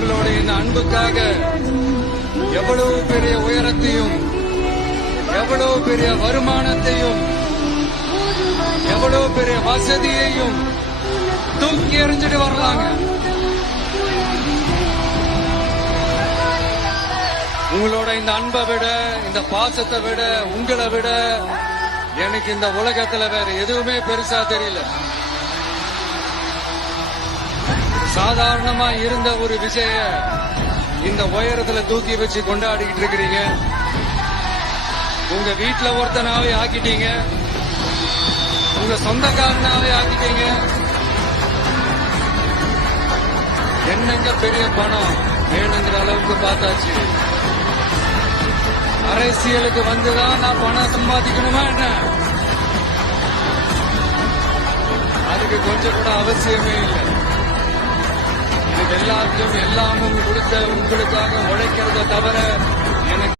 உங்களுடைய இந்த அன்புக்காக எவ்வளவு பெரிய உயரத்தையும், எவ்வளவு பெரிய வருமானத்தையும், எவ்வளவு பெரிய வசதியையும் தூக்கி எறிஞ்சிட்டு வரலாங்க. உங்களோட இந்த அன்பை விட, இந்த பாசத்தை விட, உங்களை விட எனக்கு இந்த உலகத்துல வேற எதுவுமே பெருசா தெரியல. சாதாரணமா இருந்த ஒரு விஷய இந்த உயரத்துல தூக்கி வச்சு கொண்டாடிக்கிட்டு இருக்கிறீங்க. உங்க வீட்டுல ஒருத்தனாவே ஆக்கிட்டீங்க, உங்க சொந்தக்காரனாவே ஆக்கிட்டீங்க. என்னங்க பெரிய பணம் வேணுங்கிற அளவுக்கு பார்த்தாச்சு. அரசியலுக்கு வந்துதான் நான் பணம் சம்பாதிக்கணுமா என்ன? அதுக்கு கொஞ்சம் கூட அவசியமே இல்லை. இதுக்கு எல்லாத்தையும் எல்லாமும் கொடுத்த உங்களுக்காக உழைக்கிறத தவிர